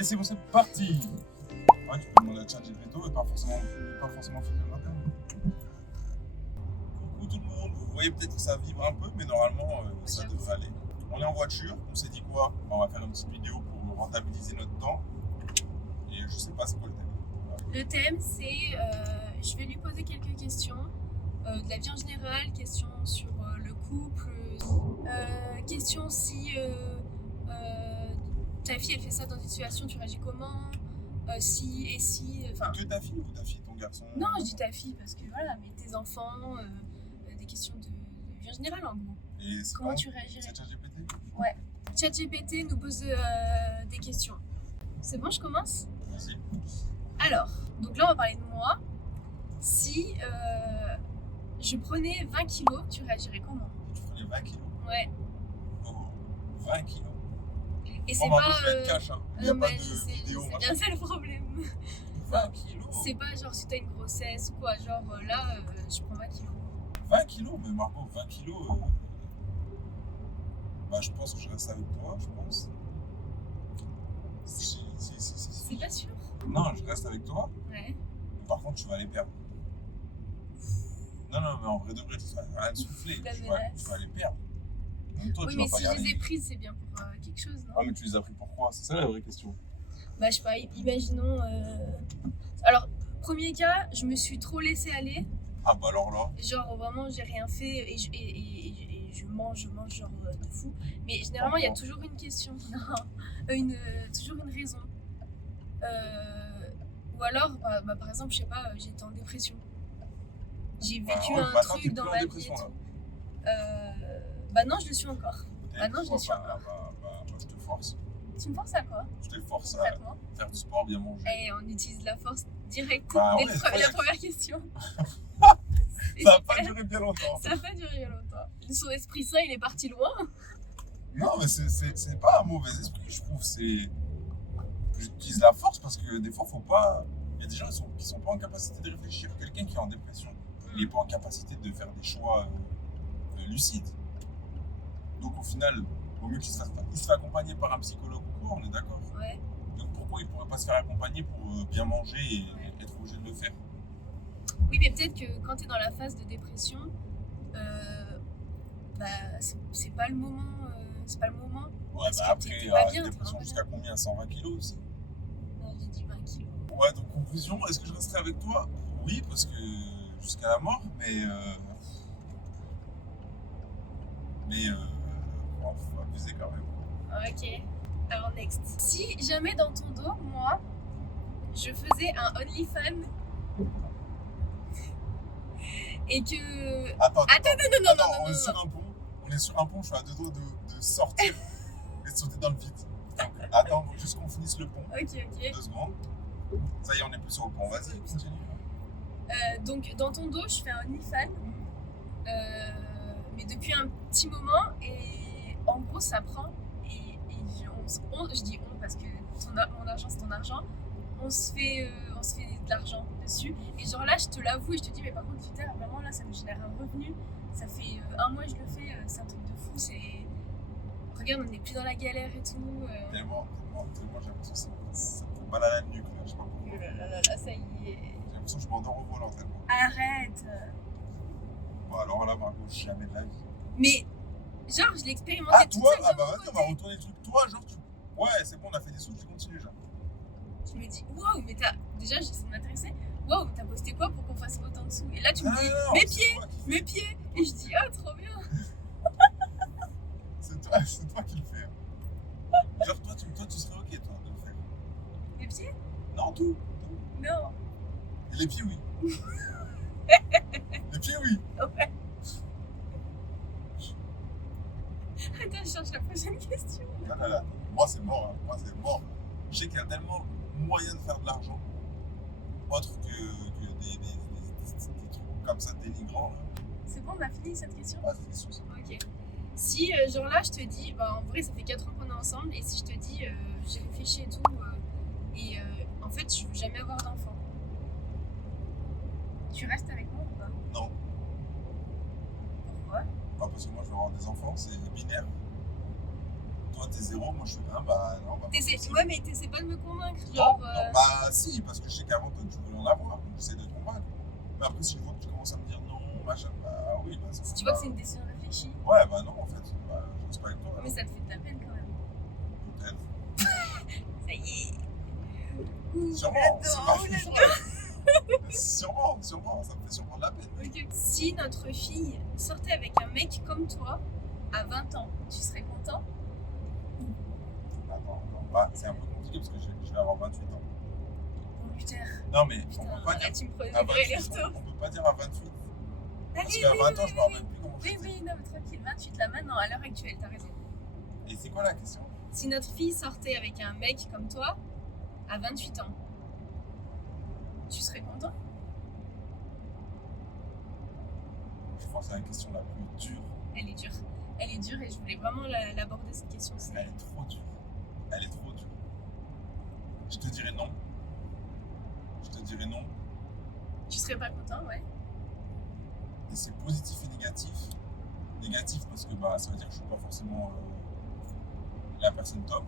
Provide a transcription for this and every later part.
Allez, c'est bon, c'est parti. Ouais, tu peux demander à ChatGPT et pas forcément filmer le matin. Coucou tout le monde, vous voyez peut-être que ça vibre un peu, mais normalement ça devrait aller. On est en voiture, on s'est dit quoi? On va faire une petite vidéo pour rentabiliser notre temps. Et je sais pas c'est quoi le thème. Le thème c'est, je vais lui poser quelques questions, de la vie en général, questions sur le couple, questions si ta fille elle fait ça dans une situation, tu réagis comment, si, enfin... Que ta fille ou ta fille, ton garçon? Non, je dis ta fille parce que voilà, mais tes enfants, des questions de vie en général en gros. Et Comment tu réagirais? C'est ChatGPT? Ouais. ChatGPT nous pose des questions. C'est bon, je commence? Merci. Alors, donc là on va parler de moi. Si je prenais 20 kilos, tu réagirais comment? Tu prenais 20 kilos? Ouais. Oh, 20 kilos. Et c'est Bon, pas... je vais être cash, hein. Il n'y a pas de vidéo. C'est bien ça le problème. 20 kilos? C'est pas genre si t'as une grossesse ou quoi, genre là je prends 20 kilos. 20 kilos? Mais Margot, 20 kilos... Bah, je pense que je reste avec toi, je pense. Si. C'est pas sûr? Non, je reste avec toi. Ouais. Mais par contre, tu vas les perdre. Non, mais en vrai de vrai, tu vas rien souffler. Tu vas les perdre. Donc toi, Oui, tu mais vas pas si y je les ai arriver. prises, c'est bien pour quelque chose, non? Ah, mais tu les as pris pourquoi? C'est ça la vraie question. Bah, je sais pas, imaginons. Alors, premier cas, je me suis trop laissée aller. Ah, bah alors là. Genre, vraiment, j'ai rien fait et je mange genre de fou. Mais généralement, il y a toujours une question, toujours une raison. Ou alors, par exemple, je sais pas, j'étais en dépression. J'ai vécu un truc dans ma vie et tout. Bah non, je le suis encore. Ah non, je le suis encore. Bah, je te force. Tu me forces à quoi? Je te force à Concrètement. faire du sport, bien manger. Et on utilise la force directe Bah, dès ouais, la première question. Ça va pas durer bien longtemps. Ça va pas durer bien longtemps. Son esprit sain, il est parti loin. Non, mais c'est pas un mauvais esprit, je trouve. J'utilise la force parce que des fois, faut pas. Il y a des gens qui sont pas en capacité de réfléchir. Quelqu'un qui est en dépression, il n'est pas en capacité de faire des choix lucides. Donc au final, au mieux qu'il se fait accompagner par un psychologue ou quoi, on est d'accord. Ouais. Donc pourquoi il pourrait pas se faire accompagner pour bien manger et être obligé de le faire? Oui, mais peut-être que quand tu es dans la phase de dépression, bah, c'est pas le moment. C'est pas le moment. Ouais, parce bah que après, t'es pas bien, dépression jusqu'à combien? 120 kilos aussi? Non, j'ai dit 20 kilos. Ouais, donc conclusion, est-ce que je resterai avec toi? Oui, parce que jusqu'à la mort, mais bon, faut abuser quand même. Ok. Alors, next. Si jamais dans ton dos, moi, je faisais un OnlyFans et que... Attends, non, on est sur un pont. On est sur un pont, je suis à deux doigts de sortir et de sauter dans le vide. Donc, attends, juste qu'on finisse le pont. Ok. 2 secondes. Ça y est, on est plus sur le pont. Vas-y, continue. Donc, dans ton dos, je fais un OnlyFans, mais depuis un petit moment, et en gros, ça prend, je dis on parce que mon argent, c'est ton argent, on se fait de l'argent dessus, et genre là, je te l'avoue, et je te dis, mais par contre, putain, vraiment, là, ça me génère un revenu, ça fait 1 mois que je le fais, c'est un truc de fou, regarde, on n'est plus dans la galère et tout. Tellement, j'ai l'impression que ça me fait mal à la nuque, là, je sais pas pourquoi. Là, ça y est. J'ai l'impression que je m'endors au volant tellement. Arrête. Bon, alors là, Margot, jamais de la vie. Mais, genre, je l'ai expérimenté toute toi? seule Ah de bah mon vas-y, on côté. va retourner le truc. Toi, genre, ouais, c'est bon, on a fait des sous, tu continues, genre. Je me dis, waouh, mais déjà, j'essaie de m'intéresser. Waouh, mais t'as posté quoi pour qu'on fasse autant de sous? Et là, tu me dis, mes pieds. Et je dis, ah, trop bien. C'est toi qui le fais. Genre, toi, tu serais ok, toi, de le faire. Mes pieds? Non, tout. Non. Et les pieds, oui. Les pieds, oui. Ouais. Attends, je cherche la prochaine question. Là. Moi, c'est mort. Moi, c'est mort. Je sais qu'il y a tellement moyen de faire de l'argent. Autre que des trucs comme ça dénigrants. C'est bon, on a fini cette question? Ah, c'est des sous. Ok. Si, genre là, je te dis, bah en vrai, ça fait 4 ans qu'on est ensemble, et si je te dis, j'ai réfléchi et tout, en fait, je veux jamais avoir d'enfant. Tu restes avec moi ou pas? Non. Pourquoi? Pas parce que moi, je veux avoir des enfants, c'est binaire. toi t'es 0, moi je suis 1, bah non, bah. Ouais, mais t'essaies pas de me convaincre. Non, Genre, non, bah si, parce que je sais qu'avant toi tu voulais en avoir, donc j'essaie de te convaincre. Mais après, si je vois que tu commences à me dire non, machin, bah oui, bah ça. si tu vois que c'est une décision réfléchie, Ouais, bah non, en fait, bah, je reste pas avec toi. mais ça te fait de la peine quand même. Peut-être. Ça y est. Sûrement, Sûrement. sûrement, ça me fait sûrement de la peine. Ok. Si notre fille sortait avec un mec comme toi à 20 ans, tu serais content? Attends, bah, c'est un peu compliqué parce que je vais avoir 28 ans. Oh putain. Non, mais Putain, on peut pas là, dire tu me prenais à des les 28. retours. On peut pas dire à 28. Parce Allez, qu'à oui, 20 ans, oui, je me rappelle plus comment oui, j'étais. oui, non, mais tranquille, 28 là maintenant, à l'heure actuelle, t'as raison. Et c'est quoi la question? Si notre fille sortait avec un mec comme toi à 28 ans, tu serais content? Je pense que c'est la question la plus dure. Elle est dure. Elle est dure et je voulais vraiment l'aborder cette question. Elle est trop dure. Elle est trop dure. Je te dirais non. Je te dirais non. Tu serais pas content, ouais. Et c'est positif et négatif. Négatif parce que bah, ça veut dire que je suis pas forcément la personne top.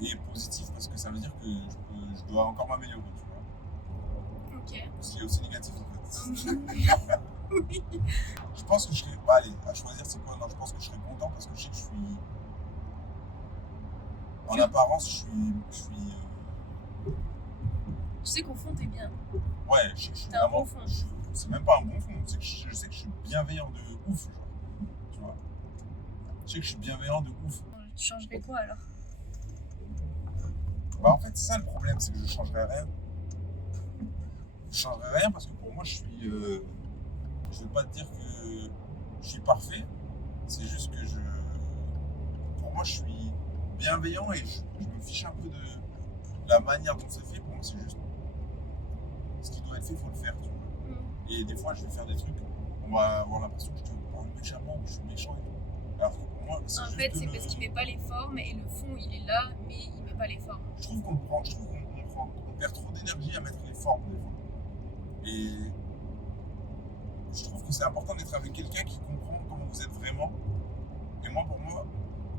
Et positif parce que ça veut dire que je dois encore m'améliorer, tu vois. Ok. Ce qui est aussi négatif en fait. Oui. Je pense que je serais. Bah allez, à choisir c'est quoi? Non, je pense que je serais content parce que je sais que je suis. En apparence, je suis. Tu sais qu'au fond, t'es bien. Ouais, je sais que je suis T'as un vraiment. bon fond. C'est même pas un bon fond, c'est que je sais que je suis bienveillant de ouf, genre. Tu vois. Je sais que je suis bienveillant de ouf. Tu changerais quoi alors? Bah en fait, c'est ça le problème, c'est que je changerais rien. Je changerais rien parce que pour moi, je suis. Je veux pas te dire que je suis parfait. C'est juste que je. Pour moi, je suis bienveillant et je me fiche un peu de la manière dont c'est fait. Pour moi, c'est juste. Ce qui doit être fait, il faut le faire, tu vois. Et des fois, je vais faire des trucs, on va avoir l'impression que je te parle méchamment, que je suis méchant et tout. Alors que pour moi, c'est En juste fait, c'est parce qu'il met pas les formes et le fond, il est là, mais il met pas les formes. Je trouve qu'on perd trop d'énergie à mettre les formes des fois. Et je trouve que c'est important d'être avec quelqu'un qui comprend comment vous êtes vraiment. Et moi, pour moi,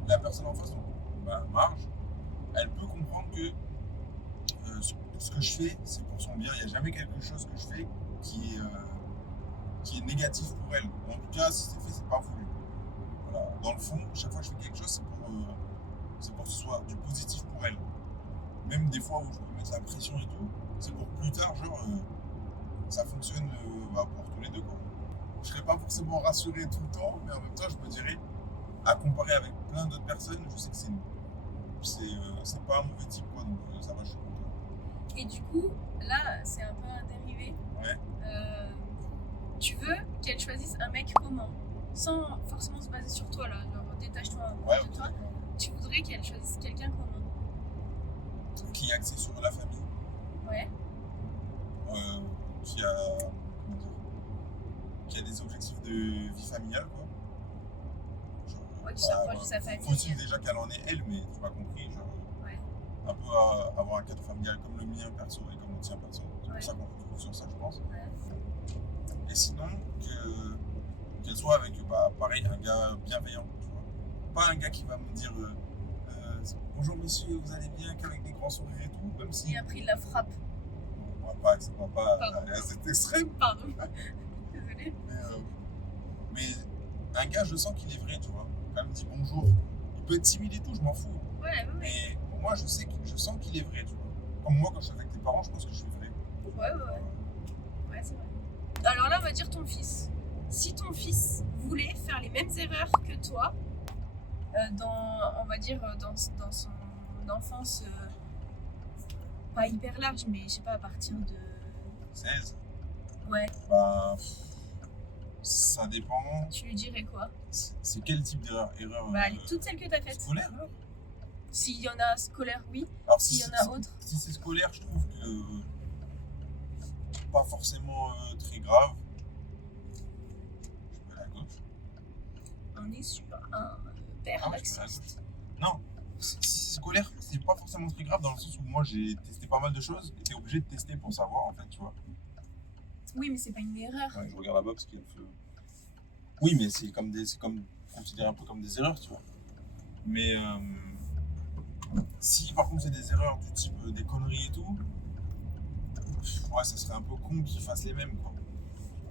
la personne en face, donc Marge, elle peut comprendre que ce que je fais, c'est pour son bien. Il n'y a jamais quelque chose que je fais qui est négatif pour elle. En tout cas, si c'est fait, c'est pas voulu. Voilà. Dans le fond, chaque fois que je fais quelque chose, c'est pour que ce soit du positif pour elle. Même des fois où je peux mettre la pression et tout, c'est pour plus tard, genre, ça fonctionne pour tous les deux, quoi. Je serais pas forcément rassuré tout le temps, mais en même temps, je me dirais, à comparer avec plein d'autres personnes, je sais que c'est pas un mauvais type, quoi, donc ça va, je suis content. Et du coup, là, c'est un peu un dérivé. Ouais. Tu veux qu'elle choisisse un mec comment? Sans forcément se baser sur toi, là, genre détache-toi de toi. Tu voudrais qu'elle choisisse quelqu'un comment? Qui est axé sur la famille. Ouais. Qui a des objectifs de vie familiale, quoi. Genre, Ouais, qui s'approche de sa famille. Faut-il déjà qu'elle en ait elle, mais tu m'as compris, genre. Ouais. Un peu avoir un cadre familial comme le mien perso et comme le tien perso. C'est pour ça qu'on retrouve sur ça, je pense. Ouais. Et sinon, qu'elle soit avec, pareil, un gars bienveillant, tu vois. Pas un gars qui va me dire bonjour monsieur, vous allez bien, qu'avec des grands sourires et tout, même si. Et après, il la frappe. On va pas à cet extrême. Pardon. Désolée. Mais un gars, je sens qu'il est vrai, tu vois. Quand il me dit bonjour, il peut être timide et tout, je m'en fous. Ouais. Mais moi, je sens qu'il est vrai, tu vois. Comme moi, quand je suis avec tes parents, je pense que je suis vrai. Ouais, c'est vrai. Alors là, on va dire ton fils. Si ton fils voulait faire les mêmes erreurs que toi, dans son enfance, pas hyper large, mais je sais pas, à partir de 16. Ouais. Bah, ça dépend. Tu lui dirais quoi? C'est quel type d'erreur? Toutes celles que t'as faites. Scolaire, alors? S'il y en a scolaire, oui. Alors, S'il y en a autre. Si c'est scolaire, je trouve que pas forcément très grave. Je mets à gauche. On est sur un père laxiste. Non, si c'est scolaire, c'est pas forcément très grave dans le sens où moi j'ai testé pas mal de choses et t'es obligé de tester pour savoir en fait, tu vois. Oui, mais c'est pas une erreur. Ouais, je regarde là-bas parce qu'il y a le feu. Oui, mais c'est comme considérer un peu comme des erreurs, tu vois. Mais si par contre c'est des erreurs du type des conneries et tout, ouais, ça serait un peu con qu'ils fassent les mêmes, quoi.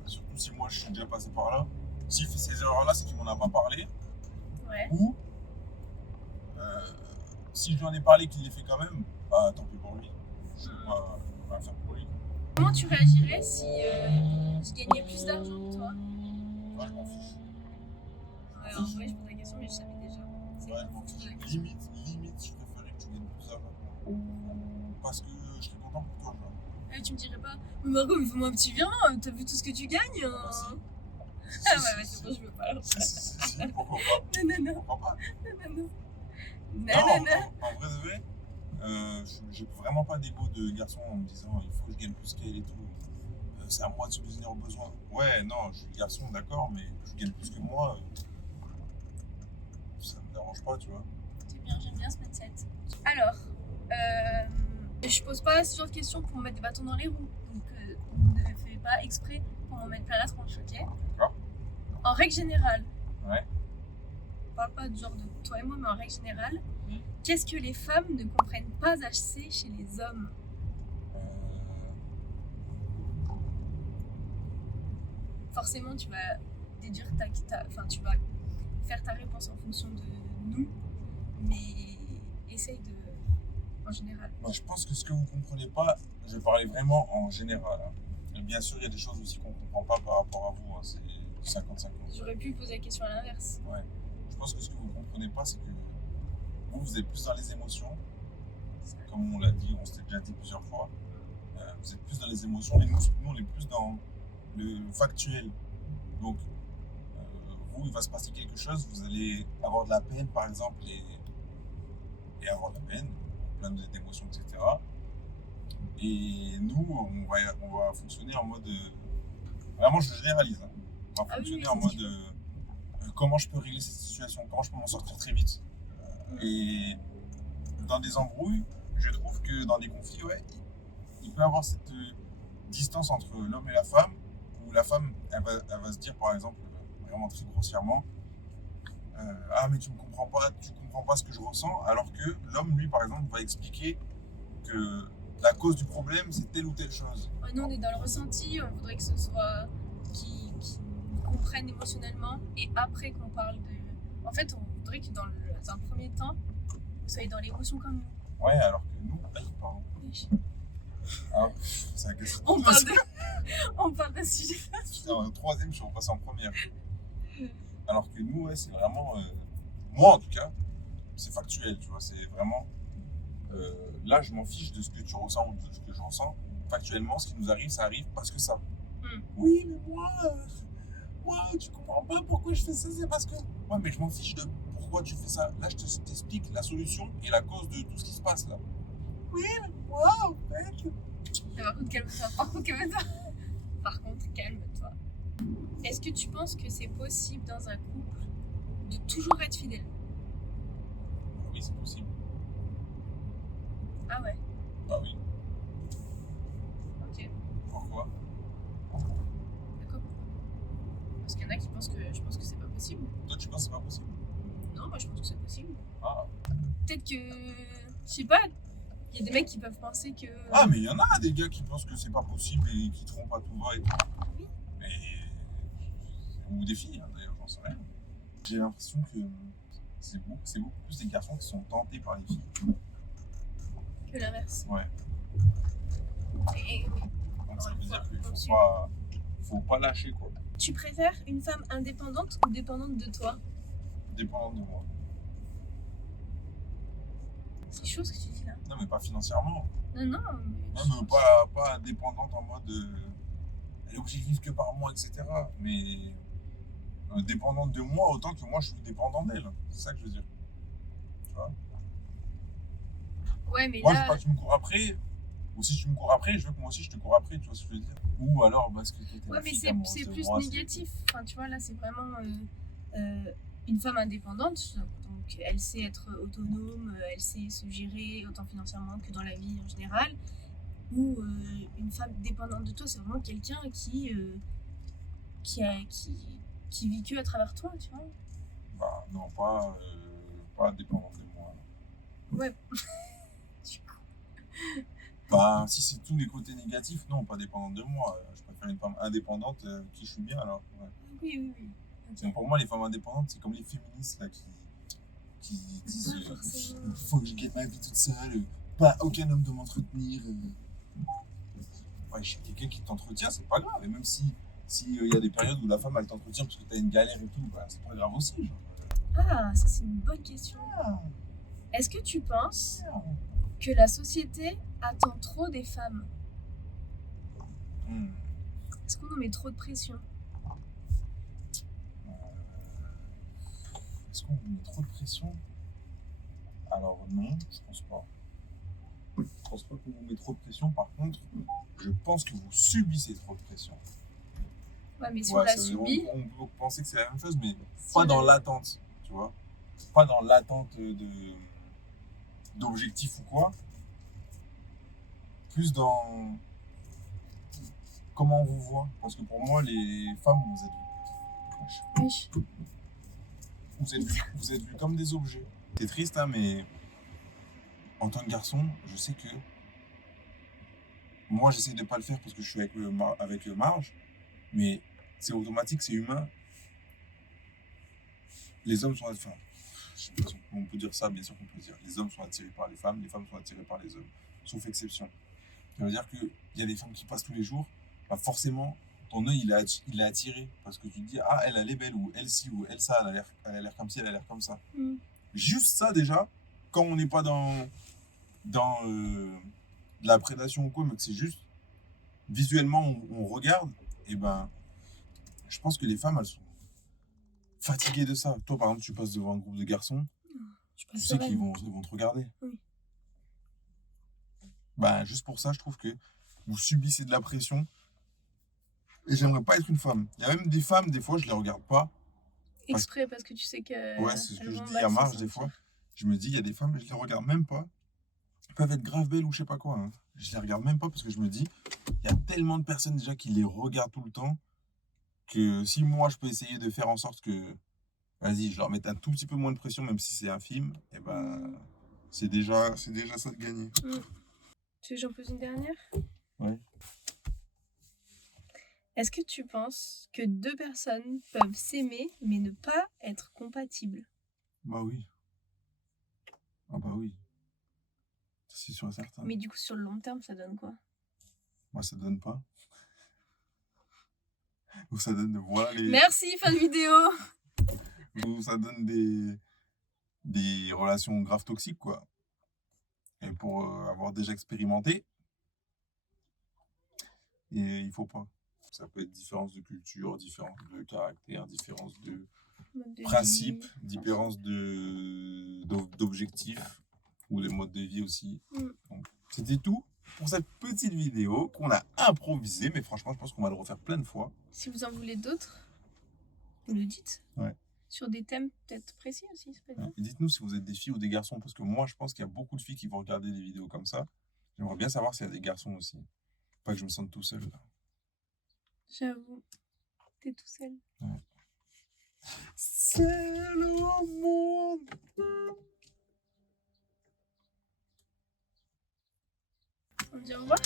Surtout si moi je suis déjà passé par là. S'il fait ces erreurs-là, c'est qu'il m'en a pas parlé. Ouais. Ou si je lui en ai parlé qu'il les fait quand même, bah tant pis pour lui. Je vais pas faire pour lui. Comment tu réagirais si je gagnais plus d'argent que toi? Moi je m'en fiche. Ouais, en vrai, je pose la question, mais je savais déjà. C'est Ouais, je bon, m'en je pose la fiche. question. Limite, je préférerais que tu gagnes plus d'argent que moi. Parce que je serais content pour toi, genre. Tu me dirais pas, mais Margot, mais fais-moi un petit virement, t'as vu tout ce que tu gagnes Ah, si. Ah ouais, c'est bon, je veux pas. Alors. Si, pourquoi pas? Non. Pourquoi pas? Non. En vrai de vrai, j'ai vraiment pas d'ego de garçon en me disant il faut que je gagne plus qu'elle et tout. C'est à moi de subvenir aux besoins. Ouais, non, je suis garçon, d'accord, mais que je gagne plus que moi, ça me dérange pas, tu vois. C'est bien, j'aime bien ce mindset. Alors, je pose pas ce genre de questions pour me mettre des bâtons dans les roues. Donc, ne fais pas exprès pour m'en mettre plein la tronche, ok? D'accord. En règle générale, Ouais. on parle pas de genre de toi et moi, mais en règle générale, Oui. qu'est-ce que les femmes ne comprennent pas assez chez les hommes? Forcément, tu vas déduire enfin, tu vas faire ta réponse en fonction de nous, mais essaye de, en général. Moi, je pense que ce que vous comprenez pas, je vais parler vraiment en général. Hein. Et bien sûr, il y a des choses aussi qu'on comprend pas par rapport à vous. Hein. C'est 50-50. J'aurais pu poser la question à l'inverse. Ouais. Je pense que ce que vous comprenez pas, c'est que vous êtes plus dans les émotions. Comme on l'a dit, on s'était déjà dit plusieurs fois. Vous êtes plus dans les émotions et nous on est plus dans le factuel. Donc, vous, il va se passer quelque chose, vous allez avoir de la peine, par exemple, et avoir de la peine, plein d'émotions, etc. Et nous, on va fonctionner en mode. Vraiment, je généralise. Hein. On va fonctionner en mode comment je peux régler cette situation, comment je peux m'en sortir très vite. Et dans des embrouilles, je trouve que dans des conflits, ouais, il peut y avoir cette distance entre l'homme et la femme, où la femme, elle va se dire, par exemple, vraiment très grossièrement, ah mais tu comprends pas ce que je ressens, alors que l'homme, lui, par exemple, va expliquer que la cause du problème, c'est telle ou telle chose. Ouais, nous, on est dans le ressenti, on voudrait que ce soit qui nous comprennent émotionnellement, et après qu'on parle de... En fait, on voudrait que dans un premier temps, vous soyez dans l'émotion comme nous. Ouais, alors que nous, là, il parle. Ah, c'est la question. On parle d'un sujet. En troisième, je suis repassé en première. Alors que nous, ouais, c'est vraiment. Moi, en tout cas, c'est factuel, tu vois. C'est vraiment. Là, je m'en fiche de ce que tu ressens ou de ce que je ressens. Factuellement, ce qui nous arrive, ça arrive parce que ça. Oui, mais moi, tu comprends pas pourquoi je fais ça, c'est parce que. Ouais, mais je m'en fiche de pourquoi tu fais ça. Là, je t'explique la solution et la cause de tout ce qui se passe là. Oui, mais moi, en fait. Par contre, calme-toi. Est-ce que tu penses que c'est possible dans un couple de toujours être fidèle? Oui, c'est possible. Ah ouais. Bah oui. Ok. Pourquoi? D'accord. Parce qu'il y en a qui pensent que je pense que c'est pas possible. Toi, tu penses que c'est pas possible? Non, moi je pense que c'est possible. Ah. Peut-être que, je sais pas, il y a des mecs qui peuvent penser que... Ah, mais il y en a des gars qui pensent que c'est pas possible et qui trompent à tout va et tout. Oui. Mais. Ou des filles, hein, d'ailleurs, j'en sais rien. J'ai l'impression que c'est beaucoup plus des garçons qui sont tentés par les filles. Que l'inverse. Ouais. Et oui. Donc ça veut dire qu'il Ensuite. faut pas lâcher, quoi. Tu préfères une femme indépendante ou dépendante de toi? Dépendant de moi. C'est chaud ce que tu dis là. Non, mais pas financièrement. Non. Même pas dépendante en mode. Elle est obligée de vivre que par moi, etc. Mais. Dépendante de moi autant que moi je suis dépendant d'elle. C'est ça que je veux dire. Tu vois? Ouais, mais Moi, là... je veux pas que tu me cours après. Ou si tu me cours après, je veux que moi aussi je te cours après. Tu vois ce que je veux dire? Ou alors, parce que toi, t'es Ouais, la mais fille c'est à moi, plus moi, négatif. Enfin, tu vois, là, c'est vraiment une femme indépendante. Donc, elle sait être autonome, elle sait se gérer autant financièrement que dans la vie en général. Ou une femme dépendante de toi, c'est vraiment quelqu'un qui vit que à travers toi, tu vois. Bah, non, pas dépendante de moi. Ouais. Bah, si c'est tous les côtés négatifs, non, pas dépendante de moi. Je préfère une femme indépendante qui je suis bien alors. Ouais. Oui, oui, oui. Donc, pour moi, les femmes indépendantes, c'est comme les féministes là, qui disent Pas forcément. faut que je gagne ma vie toute seule, pas aucun homme de m'entretenir. Ouais, chez quelqu'un qui t'entretient, c'est pas grave. Et même si y a des périodes où la femme elle t'entretient parce que t'as une galère et tout, bah, c'est pas grave aussi. Genre. Ah, ça c'est une bonne question. Est-ce que tu penses que la société attend trop des femmes? Hmm. Est-ce qu'on nous met trop de pression? Est-ce qu'on vous met trop de pression? Alors non, je pense pas. Je pense pas qu'on vous met trop de pression. Par contre, je pense que vous subissez trop de pression. Ouais, mais si Ouais, on la ça- subit, on peut penser que c'est la même chose, mais si pas on dans la- l'attente, tu vois. Pas dans l'attente d'objectifs ou quoi. Plus dans comment on vous voit. Parce que pour moi, les femmes, Oui. vous êtes vus comme des objets. C'est triste, hein, mais en tant que garçon, je sais que moi, j'essaie de pas le faire parce que je suis avec le Marge, mais c'est automatique, c'est humain. Les hommes sont enfin, je sais pas si on peut dire ça, bien sûr qu'on peut dire. Les hommes sont attirés par les femmes sont attirées par les hommes, sauf exception. Ça veut dire qu'il y a des femmes qui passent tous les jours, bah forcément, ton œil, il est attiré. Parce que tu te dis, ah, elle est belle, ou elle ci, ou elle ça, elle a l'air comme ci, elle a l'air comme ça. Mm. Juste ça, déjà, quand on n'est pas dans de la prédation ou quoi, mais que c'est juste, visuellement, on regarde, et ben, je pense que les femmes, elles sont fatiguées de ça. Toi, par exemple, tu passes devant un groupe de garçons, Je tu pense sais que qu'ils vont te regarder. Oui. Ben, juste pour ça, je trouve que vous subissez de la pression. Et j'aimerais pas être une femme. Il y a même des femmes, des fois, je les regarde pas. exprès parce que tu sais que. Ouais, c'est ce que elles je vont dis mal à se Marge des sentir. fois. Je me dis, il y a des femmes, je les regarde même pas. Elles peuvent être grave belles ou je sais pas quoi. Hein. Je les regarde même pas parce que je me dis, il y a tellement de personnes déjà qui les regardent tout le temps que si moi je peux essayer de faire en sorte que, vas-y, je leur mette un tout petit peu moins de pression, même si c'est un film, et ben, c'est déjà ça de gagner. Tu veux que j'en pose une dernière? Ouais. Est-ce que tu penses que deux personnes peuvent s'aimer mais ne pas être compatibles? Bah oui. Ah bah oui. C'est sûr et certain. Mais du coup, sur le long terme, ça donne quoi? Moi, ça donne pas. Ou ça donne, voilà les. Merci, fin de vidéo! Ou ça donne des relations grave toxiques, quoi. Et pour avoir déjà expérimenté, et il faut pas. Ça peut être différence de culture, différence de caractère, différence de Mode de principe, vie. différence d'objectifs ou de mode de vie aussi. Donc, c'était tout pour cette petite vidéo qu'on a improvisée, mais franchement, je pense qu'on va le refaire plein de fois. Si vous en voulez d'autres, vous le dites. Ouais. Sur des thèmes peut-être précis aussi, c'est pas bien. Et dites-nous si vous êtes des filles ou des garçons, parce que moi, je pense qu'il y a beaucoup de filles qui vont regarder des vidéos comme ça. J'aimerais bien savoir s'il y a des garçons aussi. Pas que je me sente tout seul. Là. J'avoue, t'es tout seul. Ouais. Seul au monde. On dit au revoir?